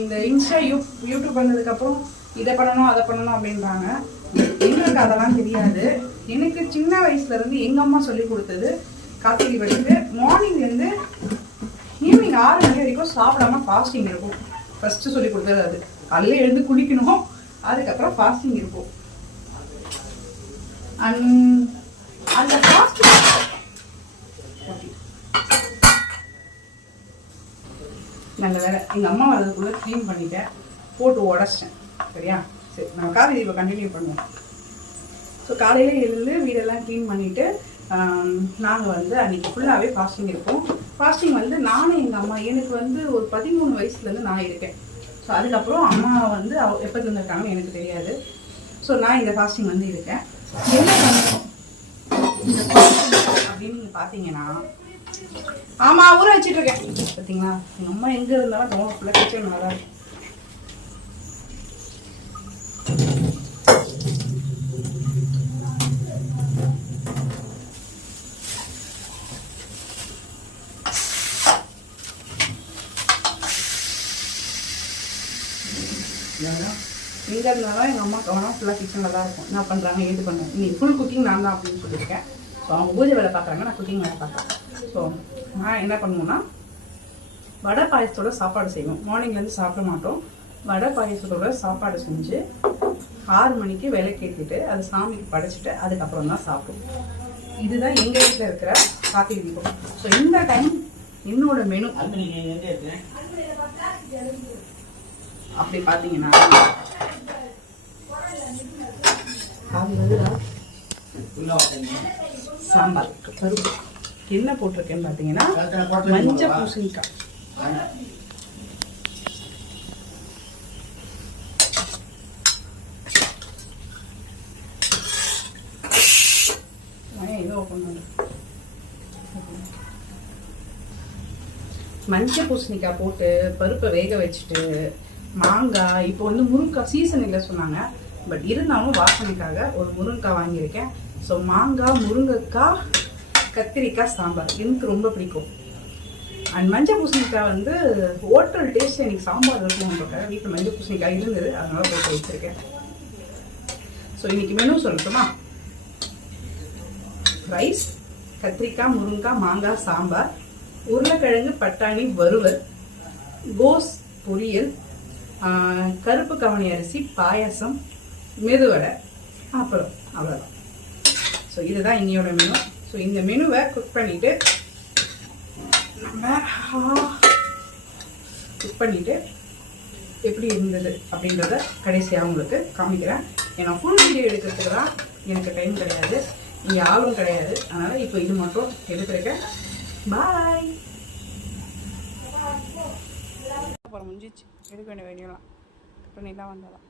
இந்த Insta YouTube வந்ததுக்கப்புறம் இதை பண்ணணும் அதை பண்ணணும் அப்படின்றாங்க. எங்களுக்கு அதெல்லாம் தெரியாது. எனக்கு சின்ன வயசுலேருந்து எங்கள் அம்மா சொல்லி கொடுத்தது கார்த்திகை தீபத்துக்கு மார்னிங்லேருந்து ஈவினிங் 6 மணி வரைக்கும் சாப்பிடாம ஃபாஸ்டிங் இருக்கும். ஃபஸ்ட்டு சொல்லி கொடுத்தது அது. காலையில் எழுந்து குளிக்கணும், அதுக்கப்புறம் ஃபாஸ்டிங் இருக்கும். அந்த ஃபாஸ்டிங் நல்ல வேலை எங்கள் அம்மா வரதுக்குள்ளே க்ளீன் பண்ணிட்டேன், போட்டு உடச்சிட்டேன். சரியா? சரி, நம்ம கார்த்திகை தீபம் கண்டினியூ பண்ணுவோம். ஸோ காலையில் எழுந்து வீடெல்லாம் க்ளீன் பண்ணிவிட்டு நாங்கள் வந்து அன்றைக்கி ஃபுல்லாகவே ஃபாஸ்டிங் இருப்போம். ஃபாஸ்டிங் வந்து நானும் எங்கள் அம்மா, எனக்கு வந்து ஒரு 13 வயசுலேருந்து நான் இருக்கேன். ஸோ அதுக்கப்புறம் அம்மா வந்து எப்போ தந்துருக்காங்கன்னு எனக்கு தெரியாது. ஸோ நான் இந்த ஃபாஸ்டிங் வந்து இருக்கேன். என்ன பண்ணுவோம் இந்த ஃபாஸ்டிங் அப்படின்னு நீங்கள் பார்த்தீங்கன்னா, ஆமாம் ஊற வச்சுட்டு இருக்கேன் பார்த்தீங்களா. எங்கள் அம்மா எங்கே இருந்தாலும் டோன் ஃபுல்லாக கிச்சன் நல்லா இருக்கும். எங்கே இருந்தாலும் எங்கள் அம்மா கவனம் ஃபுல்லாக கிச்சனில் தான் இருக்கும். என்ன பண்ணுறாங்க, ஏது பண்ணுவேன். இன்னைக்கு ஃபுல் குக்கிங் நான் தான் அப்படின்னு சொல்லியிருக்கேன். ஸோ அவங்க பூஜை வேலை பார்க்குறாங்க, நான் குக்கிங் வேலை பார்க்குறேன். ஸோ நான் என்ன பண்ணுவோன்னா, வடை பாயசத்தோட சாப்பாடு செய்வோம். மார்னிங்லேருந்து சாப்பிட மாட்டோம். வடை பாயசத்தோட சாப்பாடு செஞ்சு 6 மணிக்கு விளக்கேற்றிட்டு அது சாமிக்கு படைச்சிட்டு அதுக்கப்புறம் தான் சாப்பிடுவோம். இதுதான் எங்கள் வீட்டில் இருக்கிற கார்த்திகை தீபம். ஸோ இந்த டைம் என்னோட மெனு அப்படி பார்த்தீங்கன்னா, சாம்பார் பருப்பு என்ன போட்டிருக்கேன்னு பார்த்தீங்கன்னா, மஞ்சள் பூசணிக்காய், மஞ்சள் பூசணிக்காய் போட்டு பருப்பை வேக வச்சுட்டு மாங்காய், இப்போ வந்து முருங்கைக்காய் சீசன் இல்லை சொன்னாங்க, பட் இருந்தாலும் வாசனைக்காக ஒரு முருங்கைக்காய் வாங்கியிருக்கேன். ஸோ மாங்காய், முருங்கைக்காய், கத்திரிக்காய் சாம்பார் எனக்கு ரொம்ப பிடிக்கும். அண்ட் மஞ்சள் பூசணிக்காய் வந்து ஹோட்டல் டேஸ்ட் எனக்கு சாம்பார் இருக்கும்ன்றக்காக வீட்டில் மஞ்சள் பூசணிக்காய் இருந்தது, அதனால போட்டு வச்சுருக்கேன். ஸோ இன்னைக்கு மெனு சொல்லட்டுமா? ரைஸ், கத்திரிக்காய், முருங்கைக்காய், மாங்காய் சாம்பார், உருளைக்கிழங்கு பட்டாணி வறுவல், கோஸ் பொரியல், கருப்பு கவனி அரிசி பாயாசம், மெதுவடை, அப்புறம் அவ்வளோதான். ஸோ இதுதான் இன்னையோட மெனு. ஸோ இந்த மெனுவை குக் பண்ணிவிட்டு எப்படி இருந்தது அப்படின்றத கடைசியாக உங்களுக்கு காமிக்கிறேன். ஏன்னா ஃபுல் வீடியோ எடுக்கிறதுக்கு தான் எனக்கு டைம் கிடையாது, இங்கே ஆளும் கிடையாது. அதனால் இப்போ இது மட்டும் எடுத்துருக்கேன். பாய். அப்புறம் முடிஞ்சிச்சு எடுக்க வேண்டிய வேண்டியலாம் பண்ணிலாம் வந்தாதான்.